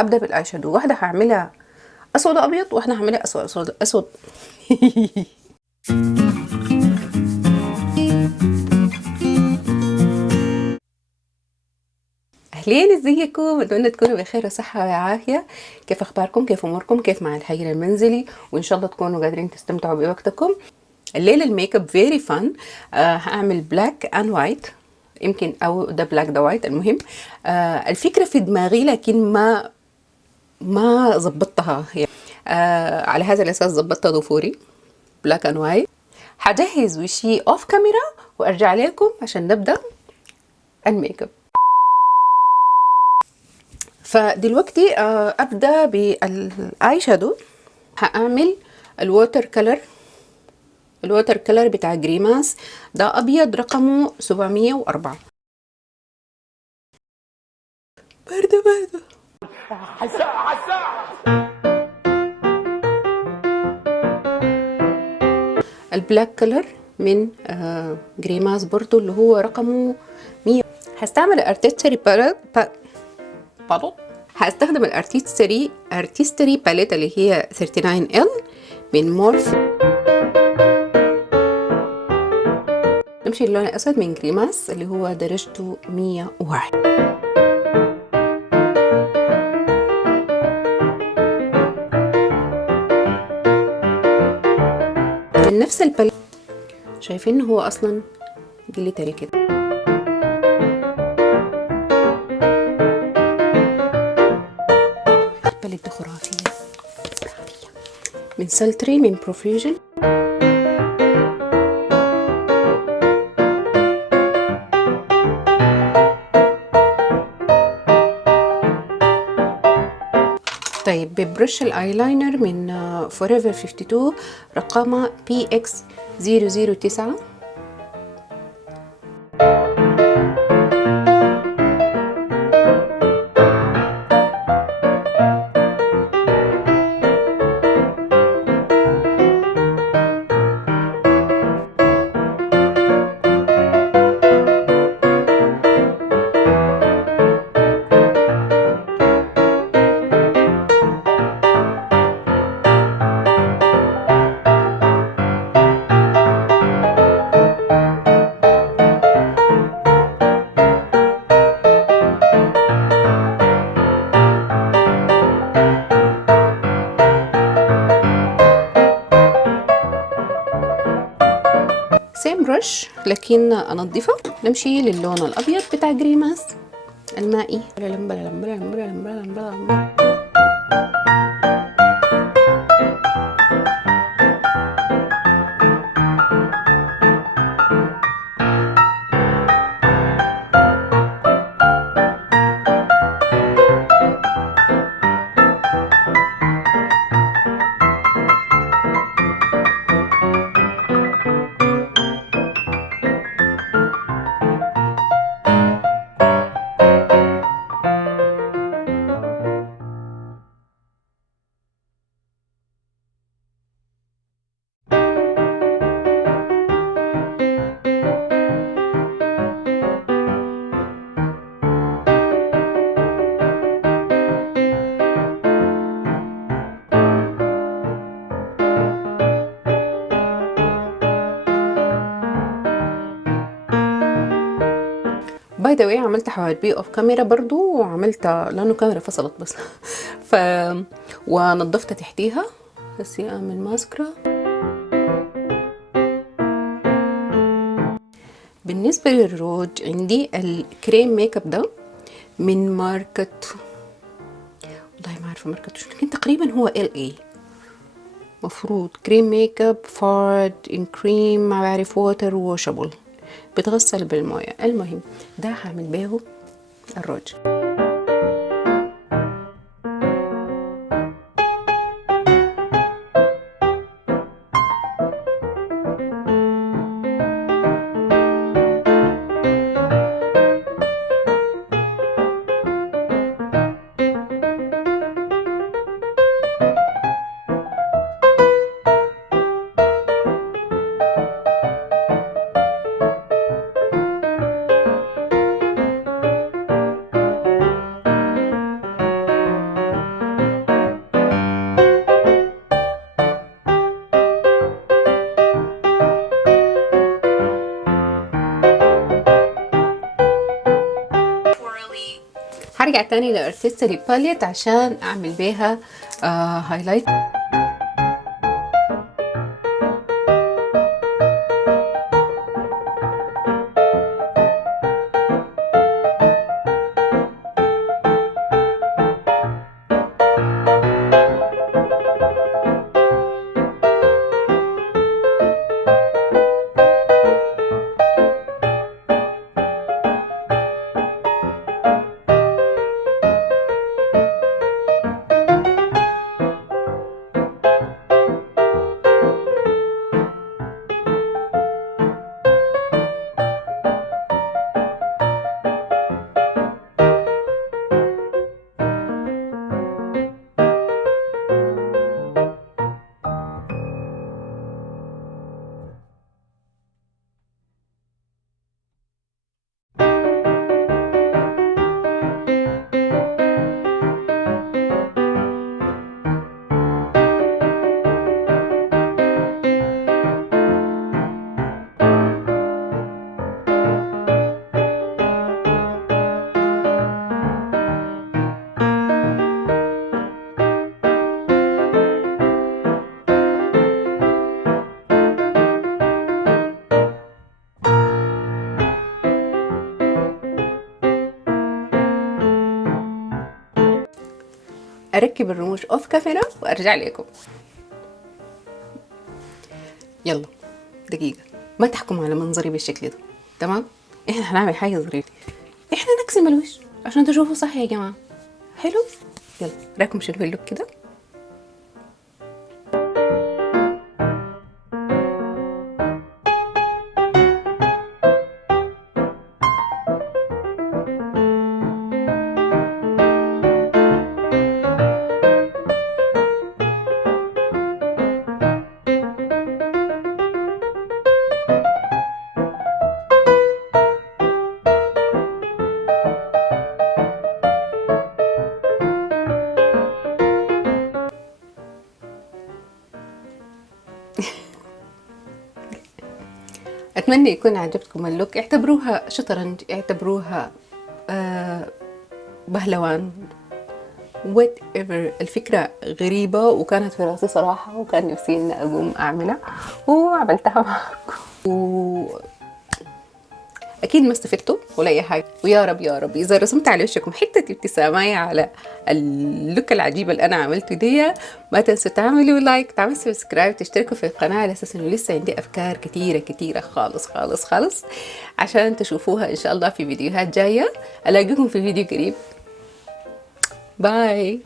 هبدا بالاي شادو. واحده هعملها اسود ابيض، واحده هعملها اسود. اهلين، ازيكم؟ اتمنى تكونوا بخير وصحه وعافيه. كيف اخباركم؟ كيف اموركم؟ كيف مع الحجر المنزلي؟ وان شاء الله تكونوا قادرين تستمتعوا بوقتكم. الليله الميك اب فيري فن. هعمل بلاك اند وايت، يمكن او ده بلاك ده وايت، المهم الفكره في دماغي لكن ما ظبطتها يعني. على هذا الاساس ظبطت ضفوري بلاك اند وايت. هجهز وشي اوف كاميرا وارجع لكم عشان نبدا الميك اب. فدلوقتي ابدا بالاي شادو. هعمل الووتر كلر بتاع جريماس، ده ابيض رقمه 704. برده البلاك كلر من جريماس برضو اللي هو رقمه 100. هستعمل الارتستري باليت. هستخدم الارتستري باليت اللي هي 39L من مورف. نمشي اللون الاسود من جريماس اللي هو درجته 101. من نفس الباليت، شايفين هو اصلا جليتري كده. الباليت دي خرافيه من سلتري من بروفيوجن. طيب ببرش الايلاينر من فوريفر 52 رقمه PX009. سيم برش لكن انضفه. نمشي للون الابيض بتاع جريماس المائي. باي ذا واي عملت حواجبي اوف كاميرا برضو، وعملت لانه كاميرا فصلت بس ونضفت تحتيها. بس اعمل ماسكرا. بالنسبه للروج عندي الكريم ميك اب ده من ماركه، والله ما عارفه ماركته شو، لكن تقريبا هو LA. مفروض كريم ميك اب فارد ان كريم، ما بعرف ووتر واشبل، بتغسل بالمويه. المهم ده هعمل بيه الروج. هرجع تاني لارتستري باليت عشان اعمل بيها هايلايت. اركب الرموش اوف كاميرا وارجع لكم. يلا دقيقة، ما تحكموا على منظري بالشكل ده، تمام؟ احنا هنعمل حاجة ظريفة، احنا نقسم الوش عشان تشوفوا صح يا جماعة. حلو؟ يلا رايكم شنو اللوك كده؟ اتمنى يكون عجبتكم اللوك. اعتبروها شطرنج، اعتبروها بهلوان، وات ايفر. الفكره غريبه وكانت في راسي صراحه، وكان نفسي اني اقوم اعملها وعملتها معكم. اكيد ما استفدتوا ولا اي حاجه، ويا رب يا رب اذا رسمت على وشكم حته ابتسامايه على اللوك العجيبه اللي انا عملته دي، ما تنسوا تعملوا لايك، تعملوا سبسكرايب، تشتركوا في القناه على اساس انه لسه عندي افكار كتيره كتيره خالص خالص خالص عشان تشوفوها ان شاء الله في فيديوهات جايه. الاقيكم في فيديو قريب. باي.